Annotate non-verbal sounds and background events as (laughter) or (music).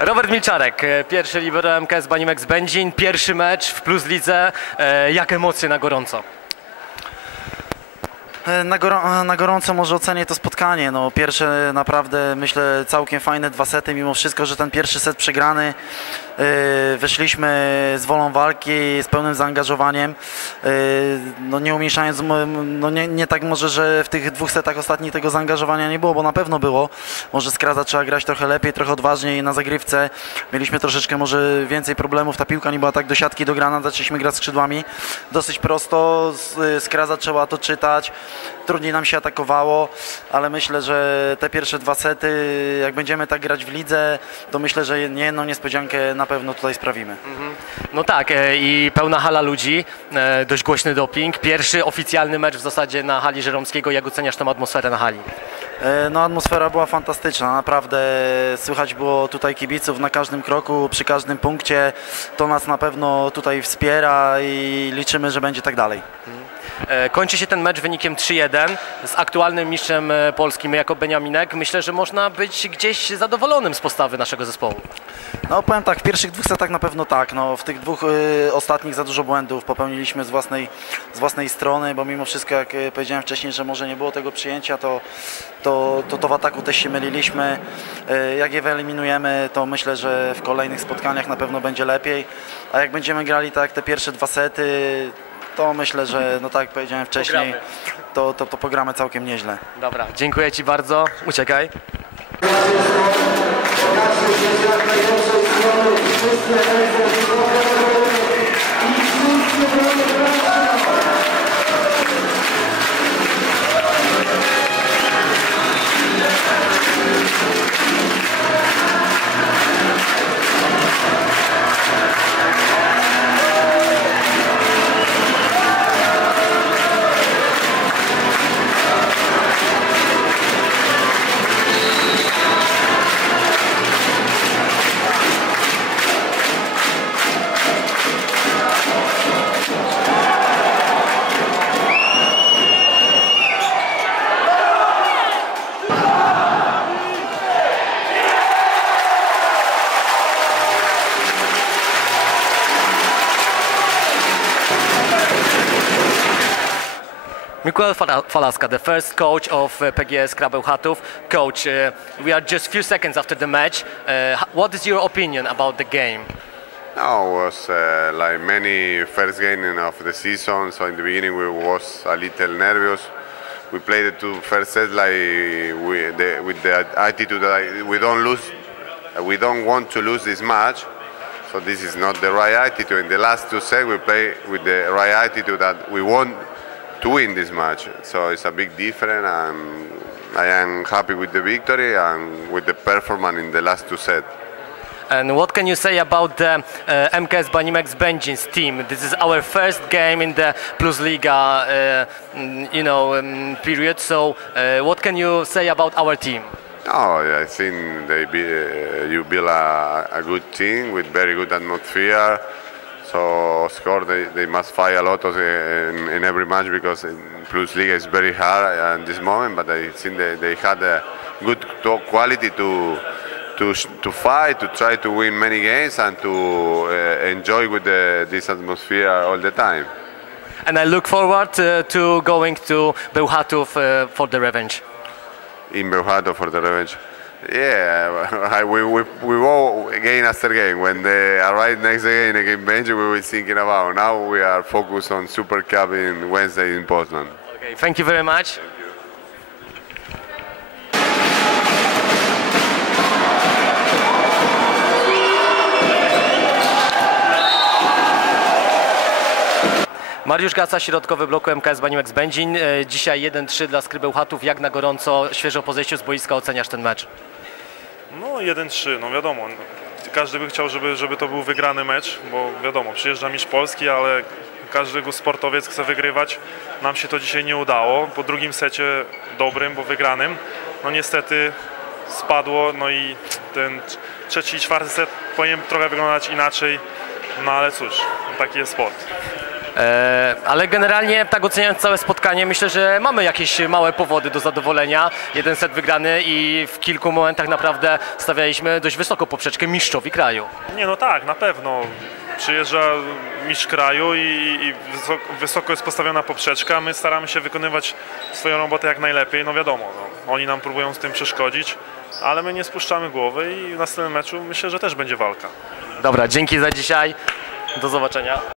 Robert Milczarek, e, pierwszy libero MKS Banimex Będzin, pierwszy mecz w Plus Lidze. E, Jak emocje na gorąco? E, Na, gorą, na gorąco może ocenię to spotkanie. No, pierwsze naprawdę myślę całkiem fajne dwa sety, mimo wszystko, że ten pierwszy set przegrany. e, Wyszliśmy z wolą walki, z pełnym zaangażowaniem. e, No, nie umniejszając, no, nie, nie tak może, że w tych dwóch setach ostatnich tego zaangażowania nie było, bo na pewno było. Może z Kraza trzeba grać trochę lepiej, trochę odważniej na zagrywce. Mieliśmy troszeczkę może więcej problemów. Ta piłka nie była tak do siatki dograna, zaczęliśmy grać skrzydłami. Dosyć prosto, z, z Kraza trzeba to czytać. Trudniej nam się atakowało, ale myślę, że te pierwsze dwa sety, jak będziemy tak grać w lidze, to myślę, że nie jedną niespodziankę na pewno tutaj sprawimy. No tak, e, i pełna hala ludzi, e, dość głośny doping. Pierwszy oficjalny mecz w zasadzie na hali Żeromskiego. Jak oceniasz tę atmosferę na hali? E, No atmosfera była fantastyczna, naprawdę słychać było tutaj kibiców na każdym kroku, przy każdym punkcie. To nas na pewno tutaj wspiera i liczymy, że będzie tak dalej. E, Kończy się ten mecz wynikiem 3-1 z aktualnym mistrzem e, Polskim Jakob Beniaminek. Myślę, że można być gdzieś zadowolonym z postawy naszego zespołu. No powiem tak, w pierwszych dwóch setach na pewno tak. No, w tych dwóch y, ostatnich za dużo błędów popełniliśmy z własnej, z własnej strony, bo mimo wszystko, jak powiedziałem wcześniej, że może nie było tego przyjęcia, to, to, to, to w ataku też się myliliśmy. Jak je wyeliminujemy, to myślę, że w kolejnych spotkaniach na pewno będzie lepiej. A jak będziemy grali tak te pierwsze dwa sety, to myślę, że no tak jak powiedziałem wcześniej, to, to, to pogramy całkiem nieźle. Dobra, dziękuję Ci bardzo. Uciekaj. Fala- Falaska, the first coach of uh, PGS Krabełchatów. Coach, uh, we are just few seconds after the match. Uh, what is your opinion about the game? No, it was uh, like many first game of the season. So in the beginning we was a little nervous. We played the two first sets like we, the, with the attitude that we don't lose, we don't want to lose this match. So this is not the right attitude. In the last two sets we play with the right attitude that we want to win this match. So it's a big difference, and I am happy with the victory and with the performance in the last two sets. And what can you say about the uh, MKS Banimex Będzins team? This is our first game in the Plus Liga, uh, mm, you know, um, period. So, uh, what can you say about our team? No, I think they be, uh, you build a, a good team with very good atmosphere. So, score, they, they must fight a lot of, in, in every match because in Plus League is very hard at this moment. But I think they, they had a good quality to to to fight, to try to win many games, and to uh, enjoy with the, this atmosphere all the time. And I look forward uh, to going to Bełchatów uh, for the revenge. in Beohato for the revenge. Yeah, (laughs) I, we, we, we all game after game. When they arrive next game against Benji, we were thinking about. Now we are focused on Super Cup in Wednesday in Poznan. Okay, thank you very much. Mariusz Gaca, środkowy bloku MKS Banimex Będzin. E, Dzisiaj 1-3 dla Skrybełchatów. Jak na gorąco, świeżo po zejściu z boiska oceniasz ten mecz? No 1-3, no wiadomo. Każdy by chciał, żeby, żeby to był wygrany mecz, bo wiadomo, przyjeżdża mistrz Polski, ale każdy sportowiec chce wygrywać. Nam się to dzisiaj nie udało. Po drugim secie dobrym, bo wygranym, no niestety spadło, no i ten trzeci i czwarty set powinien trochę wyglądać inaczej, no ale cóż, taki jest sport. E, ale generalnie, tak oceniając całe spotkanie, myślę, że mamy jakieś małe powody do zadowolenia. Jeden set wygrany i w kilku momentach naprawdę stawialiśmy dość wysoko poprzeczkę mistrzowi kraju. Nie, no tak, na pewno. Przyjeżdża mistrz kraju i, i wysoko, wysoko jest postawiona poprzeczka. My staramy się wykonywać swoją robotę jak najlepiej. No wiadomo, no, oni nam próbują z tym przeszkodzić, ale my nie spuszczamy głowy i w następnym meczu myślę, że też będzie walka. Dobra, dzięki za dzisiaj. Do zobaczenia.